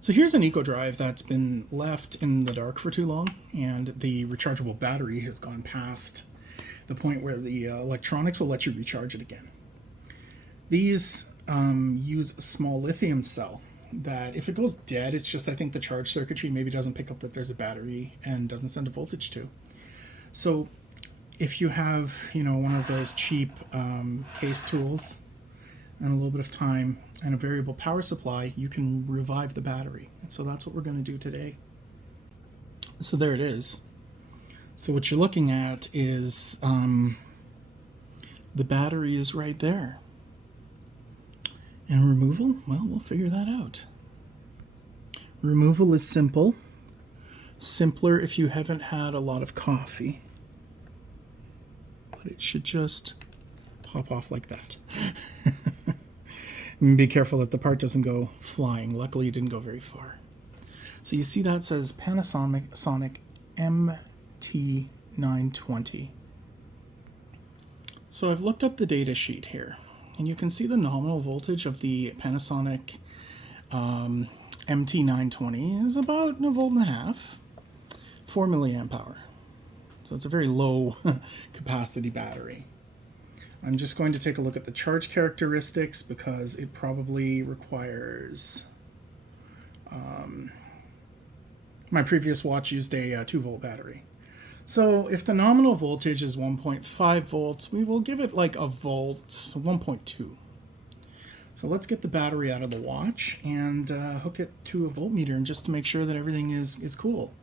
So here's an eco drive that's been left in the dark for too long, and the rechargeable battery has gone past the point where the electronics will let you recharge it again. These use a small lithium cell that if it goes dead, it's just I think the charge circuitry maybe doesn't pick up that there's a battery and doesn't send a voltage to. So if you have, one of those cheap case tools and a little bit of time and a variable power supply, you can revive the battery. And so that's what we're going to do today. So there it is. So what you're looking at is the battery is right there. And removal, well, we'll figure that out. Removal is simple. Simpler if you haven't had a lot of coffee. But it should just pop off like that. And be careful that the part doesn't go flying. Luckily, it didn't go very far. So you see that says Panasonic MT920. So I've looked up the data sheet here, and you can see the nominal voltage of the Panasonic MT920 is about 1.5 volts, 4 milliamp hour. So it's a very low capacity battery. I'm just going to take a look at the charge characteristics because it probably requires... my previous watch used a 2-volt battery. So if the nominal voltage is 1.5 volts, we will give it like a volt, 1.2. So let's get the battery out of the watch and hook it to a voltmeter, and just to make sure that everything is cool.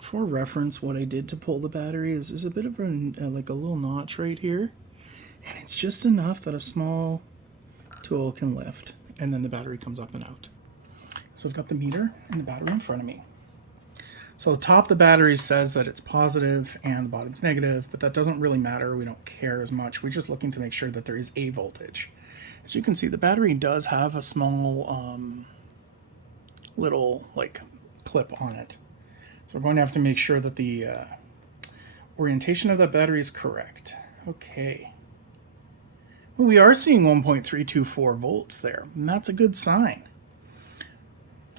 For reference, what I did to pull the battery is there's a bit of like a little notch right here, and it's just enough that a small tool can lift, and then the battery comes up and out. So I've got the meter and the battery in front of me. So the top of the battery says that it's positive and the bottom's negative, but that doesn't really matter. We don't care as much. We're just looking to make sure that there is a voltage. As you can see, the battery does have a small little like clip on it. So we're going to have to make sure that the orientation of the battery is correct. Okay. Well, we are seeing 1.324 volts there, and that's a good sign.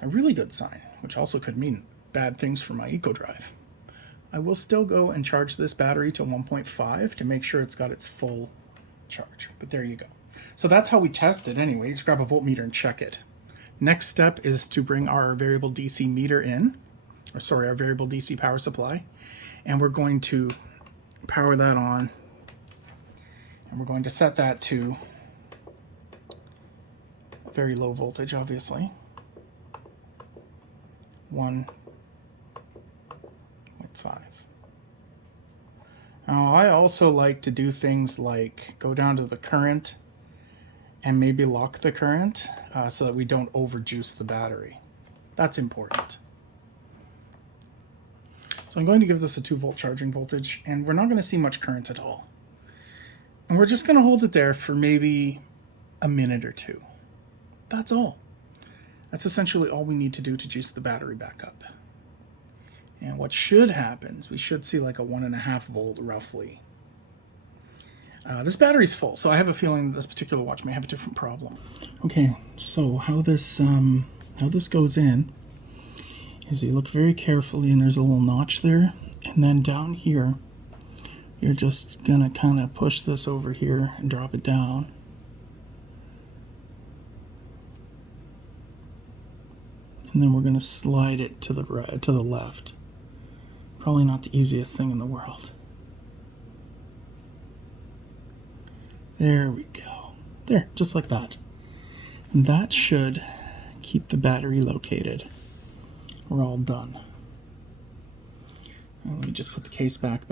A really good sign, which also could mean bad things for my eco drive. I will still go and charge this battery to 1.5 to make sure it's got its full charge. But there you go. So that's how we test it anyway. Just grab a voltmeter and check it. Next step is to bring our variable DC meter in. Our variable DC power supply, and we're going to power that on, and we're going to set that to a very low voltage, obviously, 1.5. Now, I also like to do things like go down to the current and maybe lock the current so that we don't overjuice the battery. That's important. So I'm going to give this a 2-volt charging voltage, and we're not going to see much current at all. And we're just going to hold it there for maybe a minute or two. That's all. That's essentially all we need to do to juice the battery back up. And what should happen is we should see like a 1.5 volt roughly. This battery's full, so I have a feeling this particular watch may have a different problem. Okay, so how this goes in is you look very carefully, and there's a little notch there, and then down here you're just gonna kind of push this over here and drop it down, and then we're gonna slide it to the right, to the left. Probably not the easiest thing in the world. There we go. There, just like that. And that should keep the battery located. We're all done. Let me just put the case back.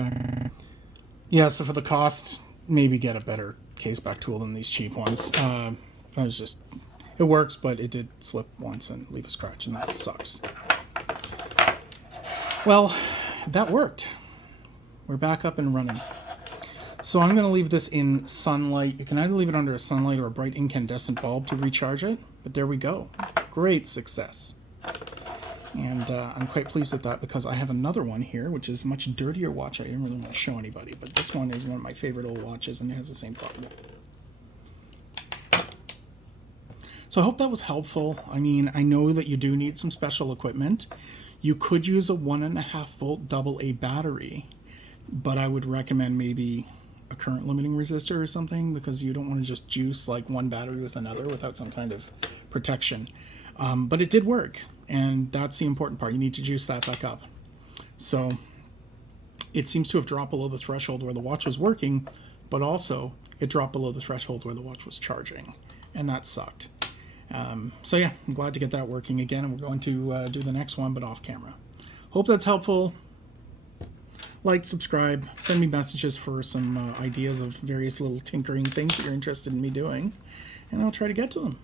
Yeah, so for the cost, maybe get a better case back tool than these cheap ones. It works, but it did slip once and leave a scratch, and that sucks. Well, that worked. We're back up and running. So I'm going to leave this in sunlight. You can either leave it under a sunlight or a bright incandescent bulb to recharge it, but there we go. Great success. And I'm quite pleased with that because I have another one here, which is a much dirtier watch. I didn't really want to show anybody, but this one is one of my favorite old watches, and it has the same problem. So I hope that was helpful. I mean, I know that you do need some special equipment. You could use a 1.5 volt AA battery, but I would recommend maybe a current limiting resistor or something, because you don't want to just juice like one battery with another without some kind of protection. But it did work, and that's the important part. You need to juice that back up. So it seems to have dropped below the threshold where the watch was working, but also it dropped below the threshold where the watch was charging, and that sucked. So yeah, I'm glad to get that working again, and we're going to do the next one, but off camera. Hope that's helpful. Like, subscribe, send me messages for some ideas of various little tinkering things that you're interested in me doing, and I'll try to get to them.